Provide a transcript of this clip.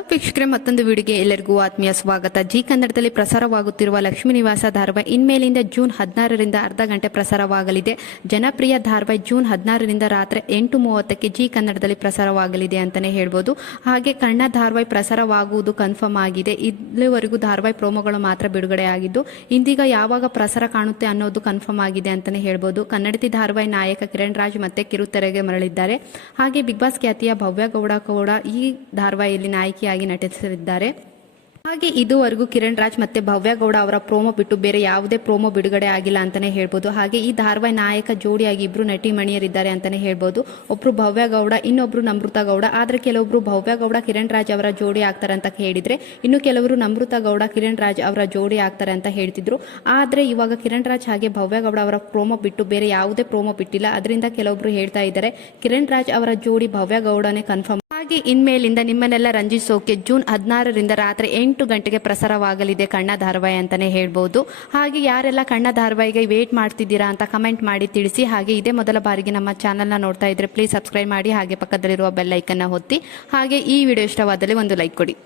Hello ವೀಕ್ಷಕರೇ, ಮತ್ತೊಂದು ವಿಡಿಯೋಗೆ ಎಲ್ಲರಿಗೂ ಆತ್ಮೀಯ ಸ್ವಾಗತ. ಜಿ ಕನ್ನಡದಲ್ಲಿ ಪ್ರಸಾರವಾಗುತ್ತಿರುವ ಲಕ್ಷ್ಮೀ ನಿವಾಸ ಧಾರಾವಾಹಿ ಇನ್ಮೇಲಿಂದ ಜೂನ್ ಹದಿನಾರರಿಂದ ಅರ್ಧ ಗಂಟೆ ಪ್ರಸಾರವಾಗಲಿದೆ. ಜನಪ್ರಿಯ ಧಾರಾವಾಹಿ ಜೂನ್ ಹದಿನಾರರಿಂದ ರಾತ್ರಿ ಎಂಟು ಮೂವತ್ತಕ್ಕೆ ಜಿ ಕನ್ನಡದಲ್ಲಿ ಪ್ರಸಾರವಾಗಲಿದೆ ಅಂತಲೇ ಹೇಳ್ಬೋದು. ಹಾಗೆ ಕನ್ನಡ ಧಾರಾವಾಹಿ ಪ್ರಸಾರವಾಗುವುದು ಕನ್ಫರ್ಮ್ ಆಗಿದೆ. ಇಲ್ಲಿವರೆಗೂ ಧಾರಾವಾಹಿ ಪ್ರೋಮೋಗಳು ಮಾತ್ರ ಬಿಡುಗಡೆ ಆಗಿದ್ದು, ಇಂದೀಗ ಯಾವಾಗ ಪ್ರಸಾರ ಕಾಣುತ್ತೆ ಅನ್ನೋದು ಕನ್ಫರ್ಮ್ ಆಗಿದೆ ಅಂತಲೇ ಹೇಳ್ಬೋದು. ಕನ್ನಡತಿ ಧಾರಾವಾಹಿ ನಾಯಕ ಕಿರಣ್ ರಾಜ್ ಮತ್ತೆ ಕಿರುತೆರೆಗೆ ಮರಳಿದ್ದಾರೆ. ಹಾಗೆ ಬಿಗ್ ಬಾಸ್ ಖ್ಯಾತಿಯ ಭವ್ಯ ಗೌಡ ಕೂಡ ಈ ಧಾರಾವಾಹಿಯಲ್ಲಿ ನಾಯಕಿಯಾಗಿ ನಟಿಸಲಿದ್ದಾರೆ. ಹಾಗೆ ಇದುವರೆಗೂ ಕಿರಣ್ ರಾಜ್ ಮತ್ತೆ ಭವ್ಯ ಗೌಡ ಅವರ ಪ್ರೋಮೋ ಬಿಟ್ಟು ಬೇರೆ ಯಾವುದೇ ಪ್ರೋಮೋ ಬಿಡುಗಡೆ ಆಗಿಲ್ಲ ಅಂತಾನೆ ಹೇಳ್ಬೋದು. ಹಾಗೆ ಈ ಧಾರವಾಹಿ ನಾಯಕ ಜೋಡಿಯಾಗಿ ಇಬ್ರು ನಟಿ ಮಣಿಯರಿದ್ದಾರೆ ಅಂತಾನೆ ಹೇಳ್ಬೋದು. ಒಬ್ರು ಭವ್ಯ ಗೌಡ, ಇನ್ನೊಬ್ರು ನಮೃತ ಗೌಡ. ಆದ್ರೆ ಕೆಲವೊಬ್ರು ಭವ್ಯ ಗೌಡ, ಕಿರಣ್ ರಾಜ್ ಅವರ ಜೋಡಿ ಆಗ್ತಾರೆ ಅಂತ ಹೇಳಿದ್ರೆ ಇನ್ನು ಕೆಲವರು ನಮೃತ ಗೌಡ, ಕಿರಣ್ ರಾಜ್ ಅವರ ಜೋಡಿ ಆಗ್ತಾರೆ ಅಂತ ಹೇಳ್ತಿದ್ರು. ಆದ್ರೆ ಇವಾಗ ಕಿರಣ್ ರಾಜ್ ಹಾಗೆ ಭವ್ಯ ಗೌಡ ಅವರ ಪ್ರೋಮೋ ಬಿಟ್ಟು ಬೇರೆ ಯಾವುದೇ ಪ್ರೋಮೋ ಬಿಟ್ಟಿಲ್ಲ. ಅದರಿಂದ ಕೆಲವೊಬ್ರು ಹೇಳ್ತಾ ಇದ್ದಾರೆ, ಕಿರಣ್ ರಾಜ್ ಅವರ ಜೋಡಿ ಭವ್ಯ ಗೌಡನೇ ಕನ್ಫರ್ಮ್ ಹಾಗೆ ಇನ್ಮೇಲಿಂದ ನಿಮ್ಮನ್ನೆಲ್ಲ ರಂಜಿಸೋಕೆ ಜೂನ್ ಹದಿನಾರರಿಂದ ರಾತ್ರಿ ಎಂಟು ಗಂಟೆಗೆ ಪ್ರಸಾರವಾಗಲಿದೆ ಕಣ್ಣ ಧಾರವಾಹಿ ಅಂತಾನೆ ಹೇಳ್ಬೋದು. ಹಾಗೆ ಯಾರೆಲ್ಲ ಕಣ್ಣ ಧಾರವಾಹಿಗೆ ವೇಟ್ ಮಾಡ್ತಿದ್ದೀರಾ ಅಂತ ಕಮೆಂಟ್ ಮಾಡಿ ತಿಳಿಸಿ. ಹಾಗೆ ಇದೇ ಮೊದಲ ಬಾರಿಗೆ ನಮ್ಮ ಚಾನಲ್ನ ನೋಡ್ತಾ ಇದ್ರೆ ಪ್ಲೀಸ್ ಸಬ್ಸ್ಕ್ರೈಬ್ ಮಾಡಿ. ಹಾಗೆ ಪಕ್ಕದಲ್ಲಿರುವ ಬೆಲ್ ಐಕನ್ನ ಒತ್ತಿ. ಹಾಗೆ ಈ ವಿಡಿಯೋ ಇಷ್ಟವಾದಲ್ಲಿ ಒಂದು ಲೈಕ್ ಕೊಡಿ.